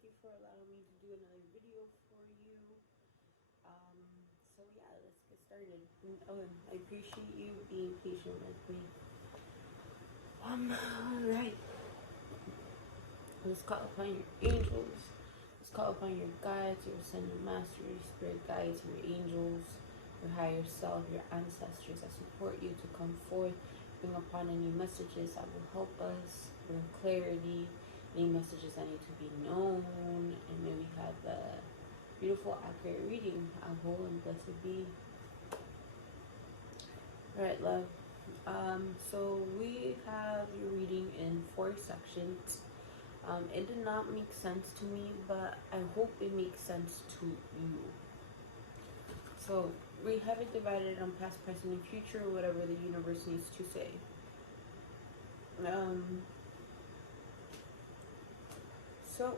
thank you for allowing me to do another video for you. So yeah, let's get started. Oh, I appreciate you being patient with me. Alright. Let's call upon your angels. Let's call upon your guides, your ascended master, your spirit guides, your angels, your higher self, your ancestors that support you to come forth, bring upon any messages that will help us bring clarity, any messages that need to be known, and may we have the beautiful, accurate reading. Whole and blessed be. Alright, love. So we have your reading in 4 sections. It did not make sense to me, but I hope it makes sense to you. So we have it divided on past, present, and future, whatever the universe needs to say. So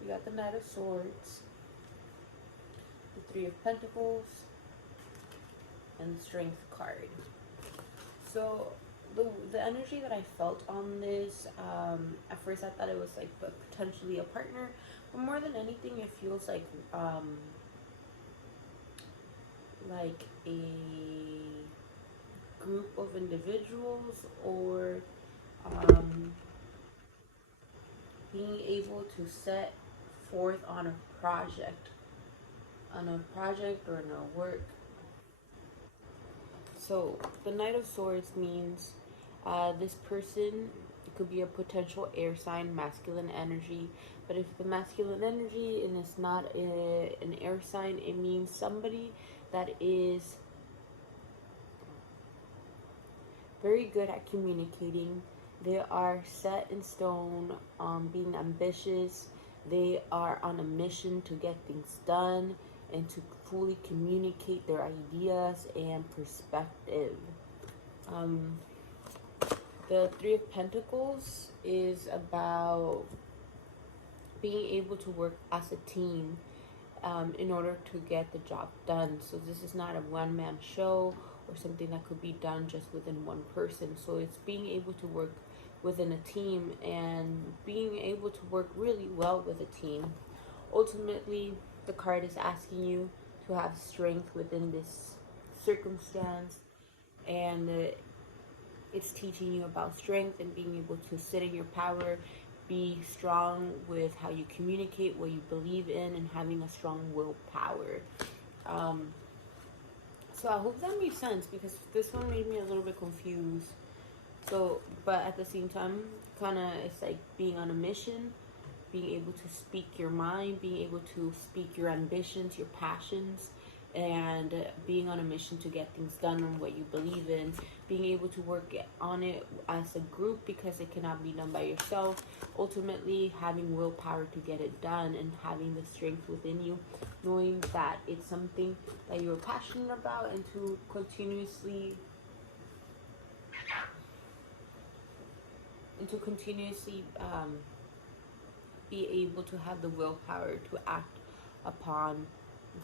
we got the Knight of Swords, the Three of Pentacles, and the Strength card. So the energy that I felt on this, at first I thought it was like potentially a partner, but more than anything, it feels like a group of individuals, or being able to set forth on a project or in a work. So the Knight of Swords means this person, it could be a potential air sign, masculine energy. But if the masculine energy and it's not an air sign, it means somebody that is very good at communicating. They are set in stone on being ambitious. They are on a mission to get things done and to fully communicate their ideas and perspective. The Three of Pentacles is about being able to work as a team in order to get the job done. So this is not a one-man show or something that could be done just within one person. So it's being able to work within a team and being able to work really well with a team. Ultimately, the card is asking you to have strength within this circumstance, and it's teaching you about strength and being able to sit in your power, be strong with how you communicate, what you believe in, and having a strong willpower. So I hope that makes sense, because this one made me a little bit confused. So, but at the same time, kind of, it's like being on a mission, being able to speak your mind, being able to speak your ambitions, your passions, and being on a mission to get things done on what you believe in, being able to work on it as a group because it cannot be done by yourself. Ultimately, having willpower to get it done and having the strength within you, knowing that it's something that you're passionate about, and to continuously be able to have the willpower to act upon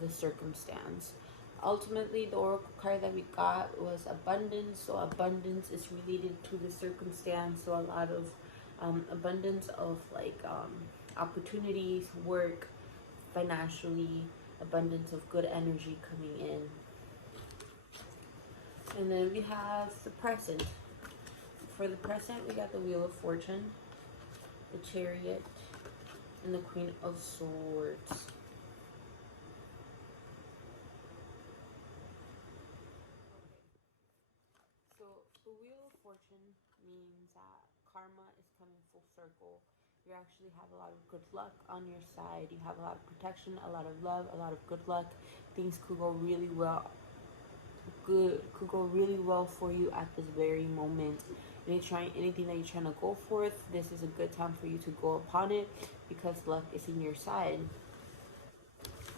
the circumstance. Ultimately, the oracle card that we got was abundance. So abundance is related to the circumstance. So a lot of abundance of opportunities, work, financially, abundance of good energy coming in. And then we have the present. For the present, we got the Wheel of Fortune, the Chariot, and the Queen of Swords. So the Wheel of Fortune means that karma is coming full circle. You actually have a lot of good luck on your side. You have a lot of protection, a lot of love, a lot of good luck. Things could go really well. Could go really well for you at this very moment. Anything that you're trying to go for, this is a good time for you to go upon it, because luck is in your side.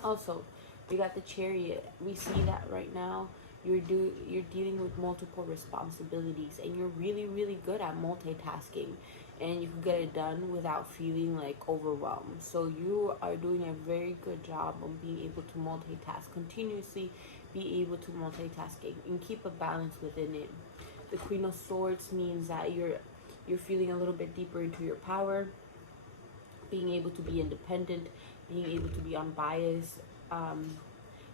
Also, we got the Chariot. We see that right now you're dealing with multiple responsibilities, and you're really good at multitasking, and you can get it done without feeling like overwhelmed. So you are doing a very good job of being able to multitask continuously, be able to multitasking and keep a balance within it. The Queen of Swords means that you're feeling a little bit deeper into your power. being able to be independent, being able to be unbiased, um,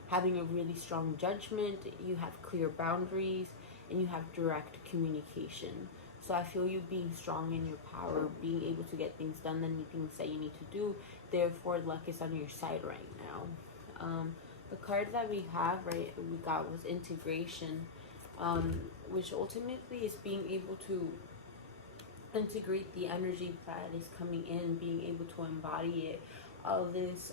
having a really strong judgment, you have clear boundaries, and you have direct communication. So I feel you being strong in your power, being able to get things done, any things that you need to do. Therefore, luck is on your side right now. The card that we got was integration, which ultimately is being able to integrate the energy that is coming in, being able to embody it. All this,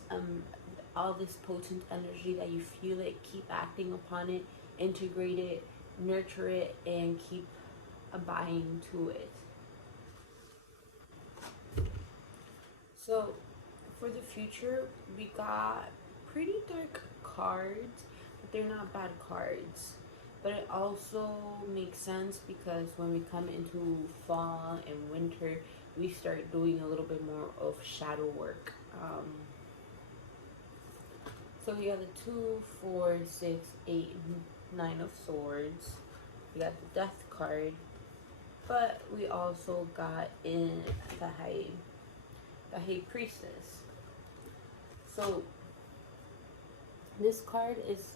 all this potent energy that you feel it, keep acting upon it, integrate it, nurture it, and keep abiding to it. So, for the future, we got pretty dark cards, but they're not bad cards. But it also makes sense because when we come into fall and winter, we start doing a little bit more of shadow work. So we got the 2, 4, 6, 8, 9 of swords. We got the death card, but we also got in the high priestess. So this card is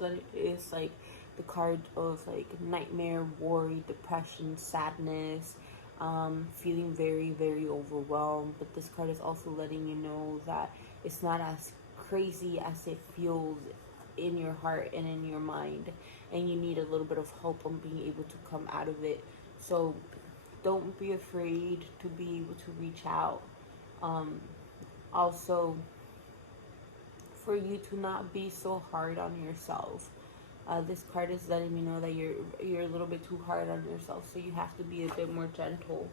like the card of like nightmare, worry, depression, sadness, feeling very, very overwhelmed. But this card is also letting you know that it's not as crazy as it feels in your heart and in your mind, and you need a little bit of help on being able to come out of it. So don't be afraid to be able to reach out. Also, for you to not be so hard on yourself. This card is letting me know that you're a little bit too hard on yourself, so you have to be a bit more gentle.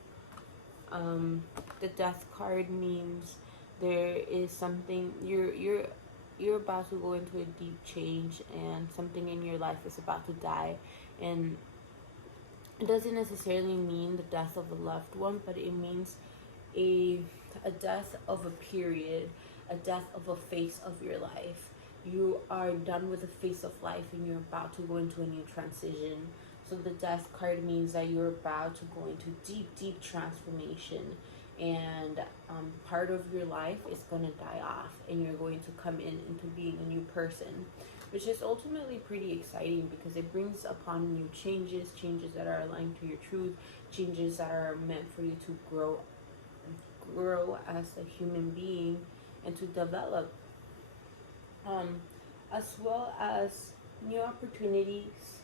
The death card means there is something you're about to go into a deep change, and something in your life is about to die. And it doesn't necessarily mean the death of a loved one, but it means a death of a period, a death of a phase of your life. You are done with the phase of life and you're about to go into a new transition. So the death card means that you're about to go into deep transformation, and part of your life is going to die off, and you're going to come into being a new person, which is ultimately pretty exciting because it brings upon new changes that are aligned to your truth, changes that are meant for you to grow as a human being and to develop, as well as new opportunities.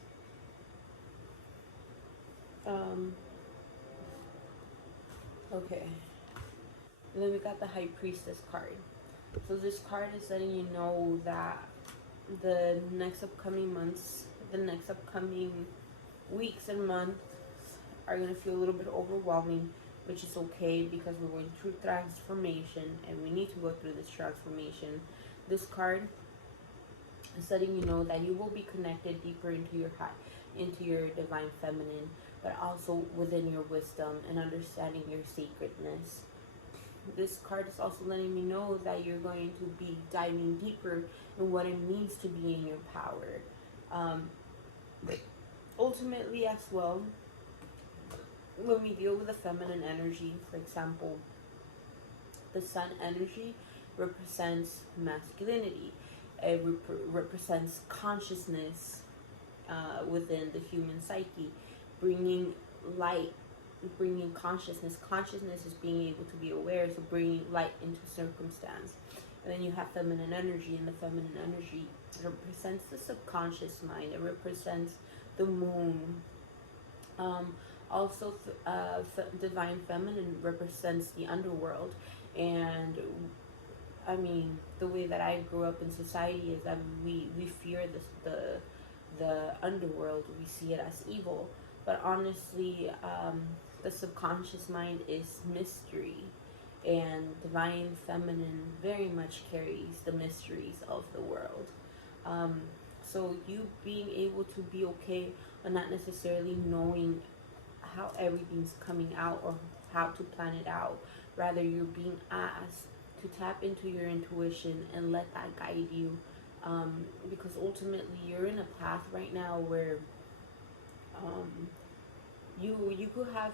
Okay, and then we got the High Priestess card. So this card is letting you know that the next upcoming months, the next upcoming weeks and months are going to feel a little bit overwhelming, which is okay because we're going through transformation and we need to go through this transformation. This card is letting you know that you will be connected deeper into your divine feminine, but also within your wisdom and understanding your sacredness. This card is also letting me know that you're going to be diving deeper in what it means to be in your power. But ultimately as well, when we deal with the feminine energy, for example, the sun energy represents masculinity. It represents consciousness within the human psyche, bringing light, bringing consciousness. Consciousness is being able to be aware, so bringing light into circumstance. And then you have feminine energy, and the feminine energy represents the subconscious mind. It represents the moon. Also, divine feminine represents the underworld. And I mean, the way that I grew up in society is that we fear the underworld. We see it as evil. But honestly, the subconscious mind is mystery. And divine feminine very much carries the mysteries of the world. So you being able to be okay, but not necessarily knowing how everything's coming out or how to plan it out. Rather, you're being asked to tap into your intuition and let that guide you. Because ultimately, you're in a path right now where you could have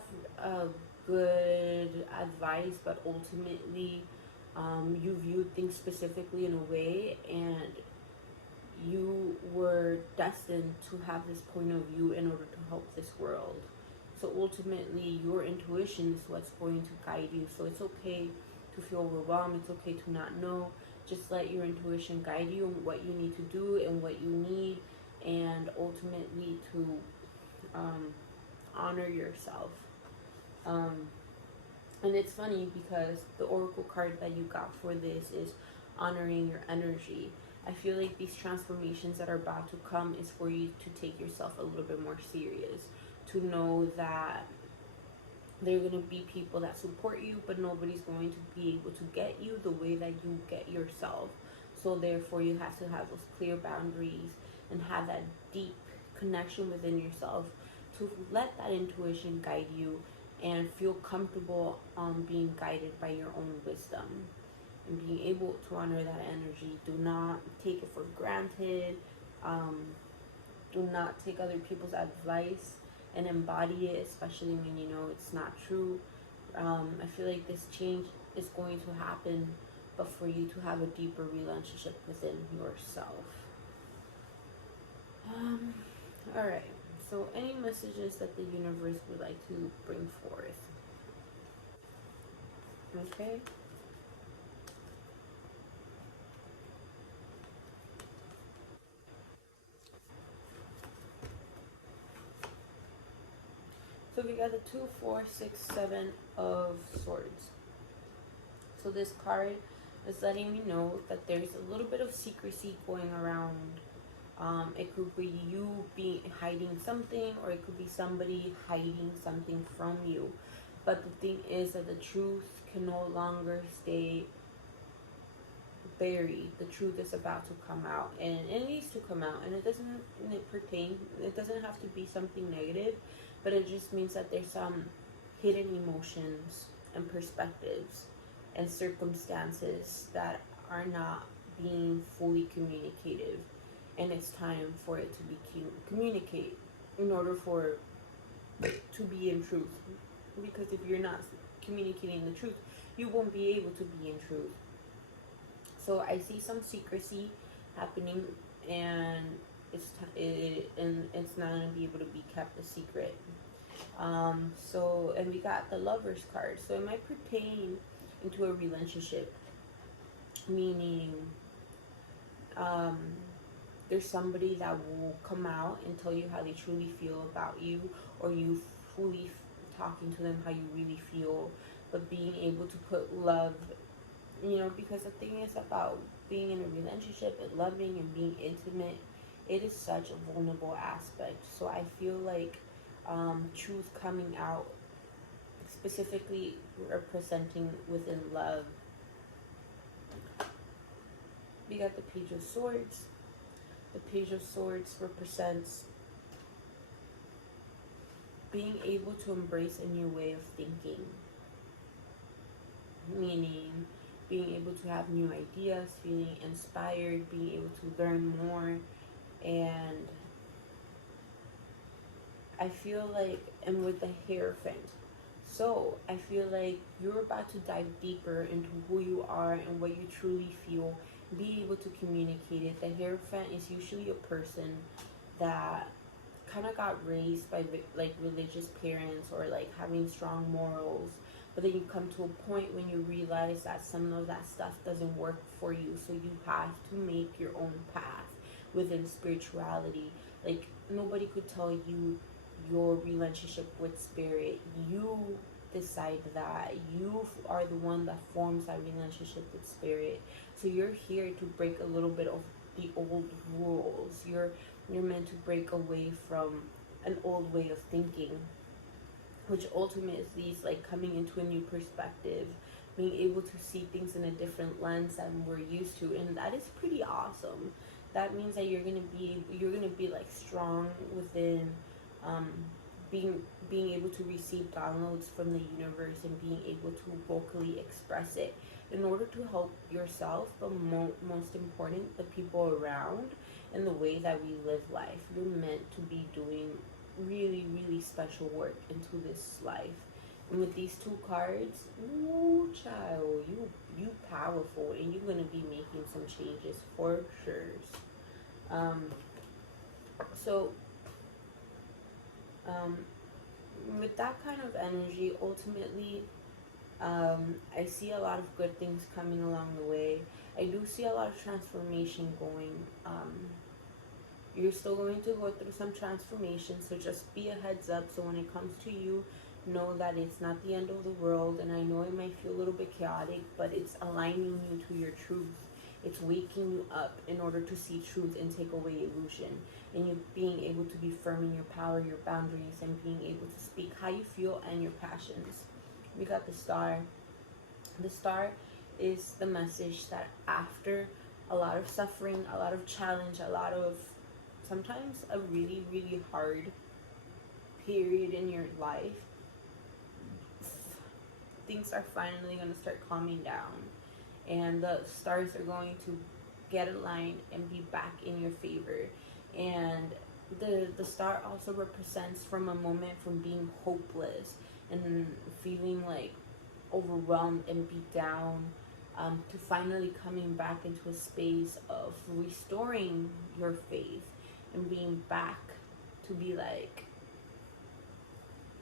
good advice, but ultimately You viewed things specifically in a way, and you were destined to have this point of view in order to help this world. So ultimately, your intuition is what's going to guide you. So it's okay to feel overwhelmed. It's okay to not know. Just let your intuition guide you on what you need to do and what you need, and ultimately to honor yourself. Um, and it's funny because the oracle card that you got for this is honoring your energy. I feel like these transformations that are about to come is for you to take yourself a little bit more serious, to know that there are going to be people that support you, but nobody's going to be able to get you the way that you get yourself. So therefore, you have to have those clear boundaries and have that deep connection within yourself to let that intuition guide you and feel comfortable being guided by your own wisdom and being able to honor that energy. Do not take it for granted. Do not take other people's advice and embody it, especially when you know it's not true. I feel like this change is going to happen, but for you to have a deeper relationship within yourself. Alright, so any messages that the universe would like to bring forth? Okay. So we got the 2, 4, 6, 7 of swords. So this card is letting me know that there's a little bit of secrecy going around. It could be you hiding something, or it could be somebody hiding something from you. But the thing is that the truth can no longer stay buried. The truth is about to come out, and it needs to come out. And it doesn't have to be something negative, but it just means that there's some hidden emotions and perspectives and circumstances that are not being fully communicated, and it's time for it to be communicated in order for to be in truth. Because if you're not communicating the truth, you won't be able to be in truth. So I see some secrecy happening, and it's not going to be able to be kept a secret. And we got the Lovers card. So it might pertain into a relationship, meaning there's somebody that will come out and tell you how they truly feel about you, or you fully talking to them how you really feel, but being able to put love, because the thing is about being in a relationship and loving and being intimate, it is such a vulnerable aspect. So I feel like truth coming out, specifically representing within love. We got the Page of Swords. The Page of Swords represents being able to embrace a new way of thinking, meaning being able to have new ideas, feeling inspired, being able to learn more. And I feel like, and with the Hierophant, so I feel like you're about to dive deeper into who you are and what you truly feel, be able to communicate it. The Hierophant is usually a person that kind of got raised by like religious parents, or like having strong morals, but then you come to a point when you realize that some of that stuff doesn't work for you, so you have to make your own path within spirituality. Like, nobody could tell you your relationship with spirit. You decide that. You are the one that forms that relationship with spirit. So you're here to break a little bit of the old rules. You're meant to break away from an old way of thinking, which ultimately is like coming into a new perspective, being able to see things in a different lens than we're used to, and that is pretty awesome. That means that you're gonna be like strong within being able to receive downloads from the universe and being able to vocally express it in order to help yourself, but most important, the people around, and the way that we live life. You're meant to be doing really, really special work into this life. And with these two cards, ooh, child, you powerful, and you're going to be making some changes for sure. Um, so, um, with that kind of energy, ultimately, I see a lot of good things coming along the way. I do see a lot of transformation going. You're still going to go through some transformation, so just be a heads up. So when it comes to you, know that it's not the end of the world. And I know it might feel a little bit chaotic, but it's aligning you to your truth. It's waking you up in order to see truth and take away illusion. And you being able to be firm in your power, your boundaries, and being able to speak how you feel and your passions. We got the star. The star is the message that after a lot of suffering, a lot of challenge, a lot of sometimes a really, really hard period in your life, things are finally going to start calming down. And the stars are going to get aligned and be back in your favor. And the star also represents from a moment from being hopeless and feeling like overwhelmed and beat down, to finally coming back into a space of restoring your faith and being back to be like,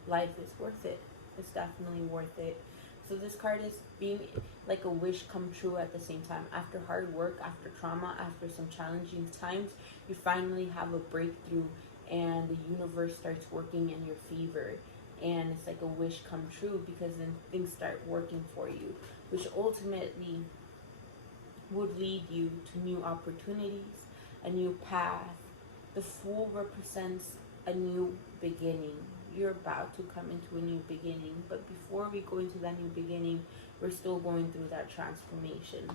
life is worth it. It's definitely worth it. So this card is being like a wish come true at the same time. After hard work, after trauma, after some challenging times, you finally have a breakthrough and the universe starts working in your favor. And it's like a wish come true, because then things start working for you, which ultimately would lead you to new opportunities, a new path. The Fool represents a new beginning. You're about to come into a new beginning, but before we go into that new beginning, we're still going through that transformation.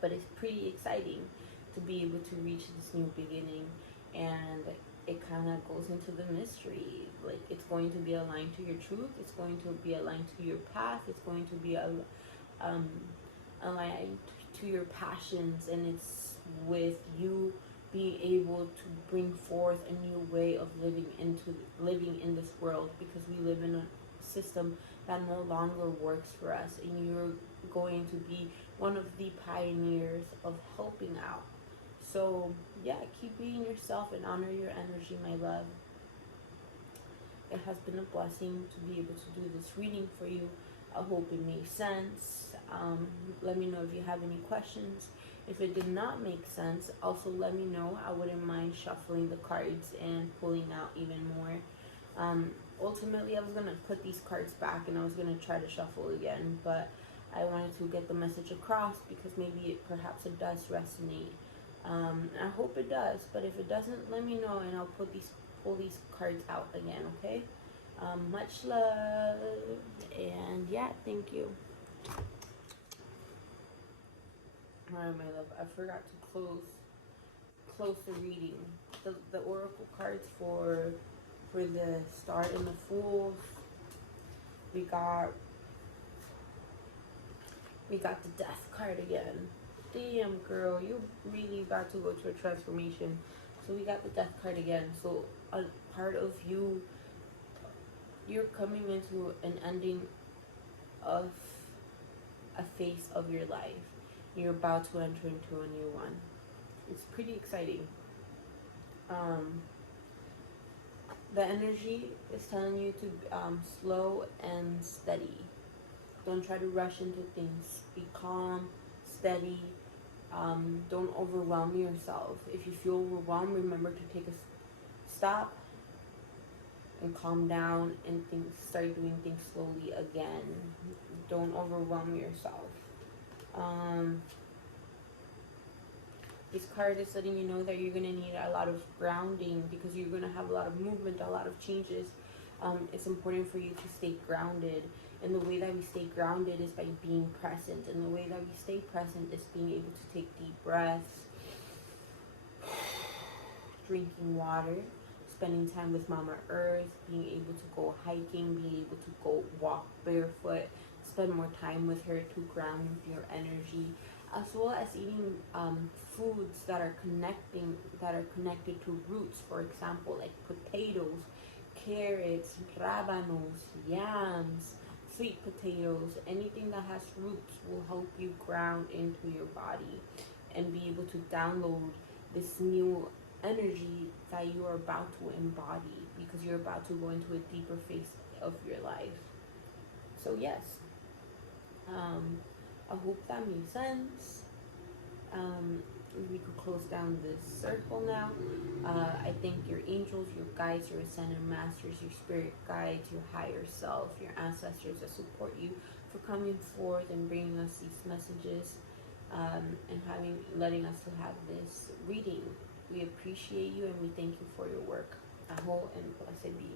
But it's pretty exciting to be able to reach this new beginning, and it kind of goes into the mystery. Like, it's going to be aligned to your truth, it's going to be aligned to your path, it's going to be aligned to your passions, and it's with you being able to bring forth a new way of living in this world, because we live in a system that no longer works for us, and you're going to be one of the pioneers of helping out. So yeah, keep being yourself and honor your energy, my love. It has been a blessing to be able to do this reading for you. I hope it makes sense. Let me know if you have any questions. If it did not make sense, also let me know. I wouldn't mind shuffling the cards and pulling out even more. Ultimately, I was going to put these cards back and I was going to try to shuffle again, but I wanted to get the message across because maybe perhaps it does resonate. I hope it does, but if it doesn't, let me know and I'll pull these cards out again, okay? Much love, and yeah, thank you. Alright, my love, I forgot to close the reading. The oracle cards for the Star and the Fools. We got the Death card again. Damn, girl, you really about to go to a transformation. So we got the Death card again. So a part of you're coming into an ending of a phase of your life. You're about to enter into a new one. It's pretty exciting. The energy is telling you to slow and steady. Don't try to rush into things. Be calm, steady. Don't overwhelm yourself. If you feel overwhelmed, remember to take a stop and calm down and start doing things slowly again. Don't overwhelm yourself. This card is letting you know that you're going to need a lot of grounding because you're going to have a lot of movement, a lot of changes. It's important for you to stay grounded. And the way that we stay grounded is by being present. And the way that we stay present is being able to take deep breaths, drinking water, spending time with Mama Earth, being able to go hiking, being able to go walk barefoot, spend more time with her to ground your energy, as well as eating foods that are connected to roots. For example, like potatoes, carrots, rábanos, yams, sweet potatoes, anything that has roots will help you ground into your body and be able to download this new energy that you are about to embody, because you're about to go into a deeper phase of your life. So yes, I hope that made sense. We could close down this circle now. I thank your angels, your guides, your ascended masters, your spirit guides, your higher self, your ancestors that support you for coming forth and bringing us these messages, and letting us to have this reading. We appreciate you and we thank you for your work. Aho and blessed be.